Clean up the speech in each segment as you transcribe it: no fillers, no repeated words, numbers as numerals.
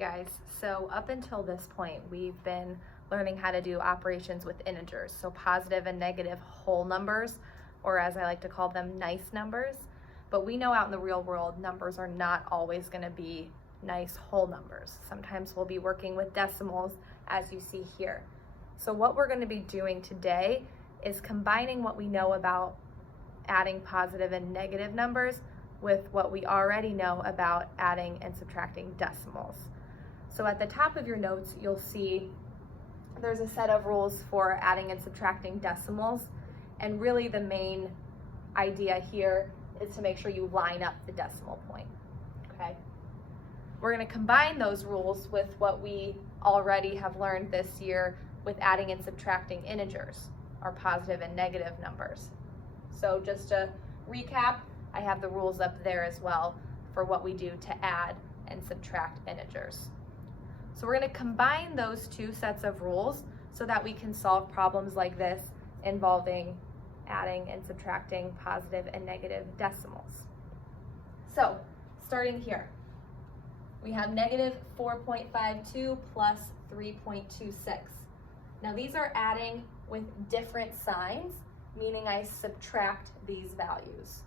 guys, so up until this point we've been learning how to do operations with integers, so positive and negative whole numbers, or as I like to call them, nice numbers. But we know out in the real world numbers are not always going to be nice whole numbers. Sometimes we'll be working with decimals, as you see here. So what we're going to be doing today is combining what we know about adding positive and negative numbers with what we already know about adding and subtracting decimals. So at the top of your notes, you'll see there's a set of rules for adding and subtracting decimals. And really the main idea here is to make sure you line up the decimal point, okay? We're gonna combine those rules with what we already have learned this year with adding and subtracting integers, or positive and negative numbers. So just to recap, I have the rules up there as well for what we do to add and subtract integers. So we're going to combine those two sets of rules so that we can solve problems like this involving adding and subtracting positive and negative decimals. So starting here, we have negative 4.52 plus 3.26. Now these are adding with different signs, meaning I subtract these values.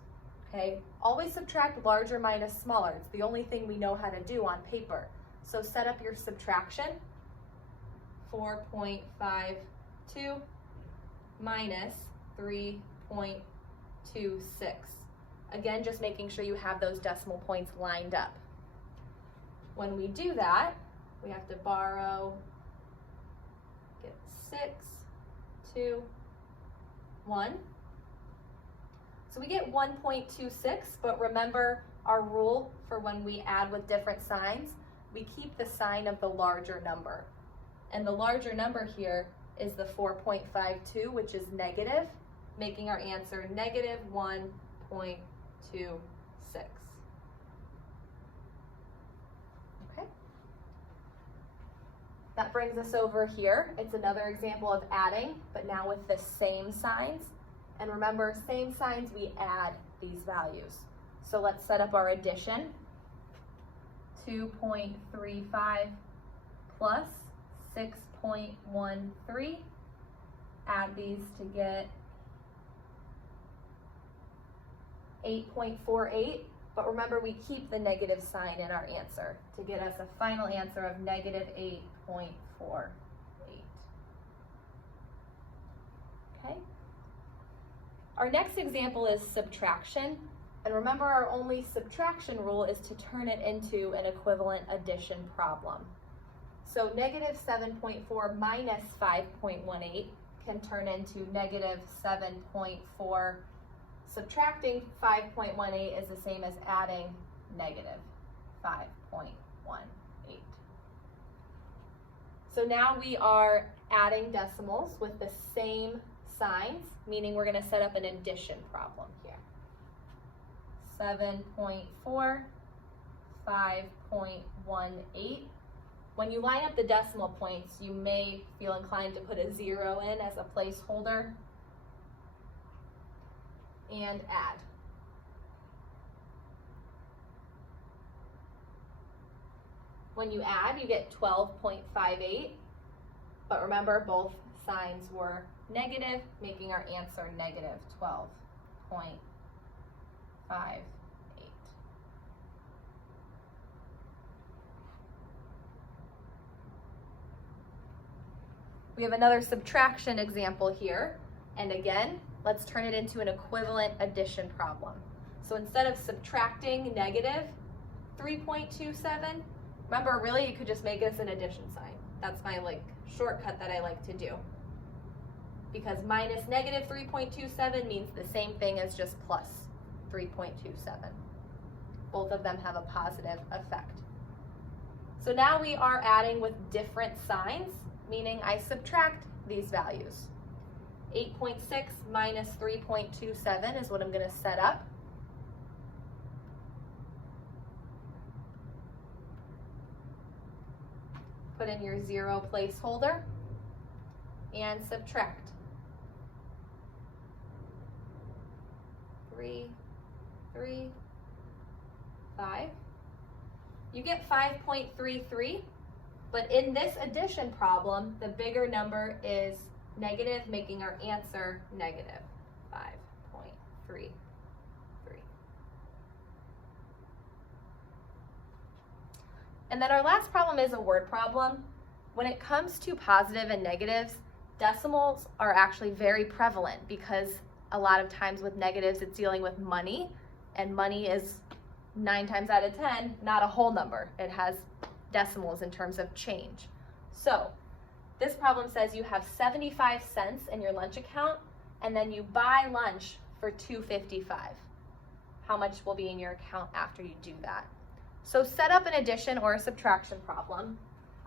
Okay, always subtract larger minus smaller. It's the only thing we know how to do on paper. So set up your subtraction. 4.52 minus 3.26. Again, just making sure you have those decimal points lined up. When we do that, we have to borrow, get 6, 2, 1. So we get 1.26, but remember our rule for when we add with different signs, we keep the sign of the larger number. And the larger number here is the 4.52, which is negative, making our answer negative 1.26. Okay. That brings us over here. It's another example of adding, but now with the same signs. And remember, same signs, we add these values. So let's set up our addition. 2.35 plus 6.13. Add these to get 8.48. But remember, we keep the negative sign in our answer to get us a final answer of negative 8.48. Okay. Our next example is subtraction, and remember our only subtraction rule is to turn it into an equivalent addition problem. So negative 7.4 minus 5.18 can turn into negative 7.4. Subtracting 5.18 is the same as adding negative 5.18. So now we are adding decimals with the same signs, meaning we're going to set up an addition problem here. 7.4, 5.18. When you line up the decimal points, you may feel inclined to put a 0 in as a placeholder and add. When you add, you get 12.58, but remember both signs were negative, making our answer negative 12.58. We have another subtraction example here, and again, let's turn it into an equivalent addition problem. So instead of subtracting negative 3.27, remember, really you could just make this an addition sign. That's my shortcut that I like to do. Because minus negative 3.27 means the same thing as just plus 3.27. Both of them have a positive effect. So now we are adding with different signs, meaning I subtract these values. 8.6 minus 3.27 is what I'm going to set up. Put in your 0 placeholder and subtract. 3, 3, 5. you get 5.33, but in this addition problem, the bigger number is negative, making our answer negative 5.33. And then our last problem is a word problem. When it comes to positive and negatives, decimals are actually very prevalent because a lot of times with negatives, it's dealing with money, and money is 9 times out of 10, not a whole number. It has decimals in terms of change. So this problem says you have 75 cents in your lunch account, and then you buy lunch for $2.55. How much will be in your account after you do that? So set up an addition or a subtraction problem.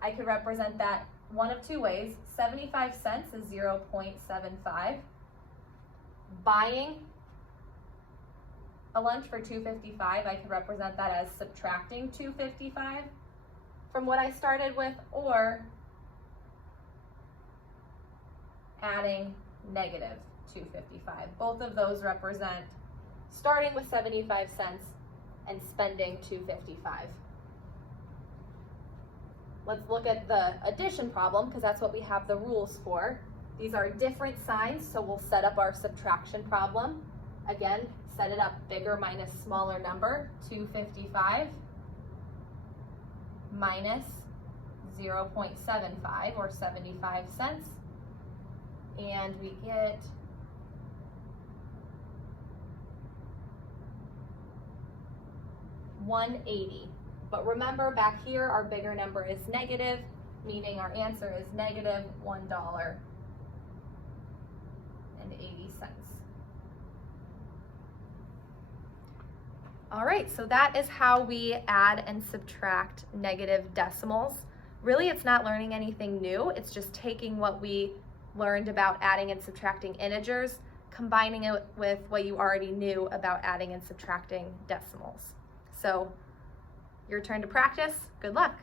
I could represent that one of two ways. 75 cents is 0.75. Buying a lunch for $2.55, I could represent that as subtracting $2.55 from what I started with, or adding negative $2.55. Both of those represent starting with 75 cents and spending $2.55. Let's look at the addition problem because that's what we have the rules for. These are different signs, so we'll set up our subtraction problem. Again, set it up bigger minus smaller number, $2.55 minus 0.75 or 75 cents. And we get $1.80. But remember, back here, our bigger number is negative, meaning our answer is negative $1.80. All right, so that is how we add and subtract negative decimals. Really, it's not learning anything new. It's just taking what we learned about adding and subtracting integers, combining it with what you already knew about adding and subtracting decimals. So your turn to practice. Good luck.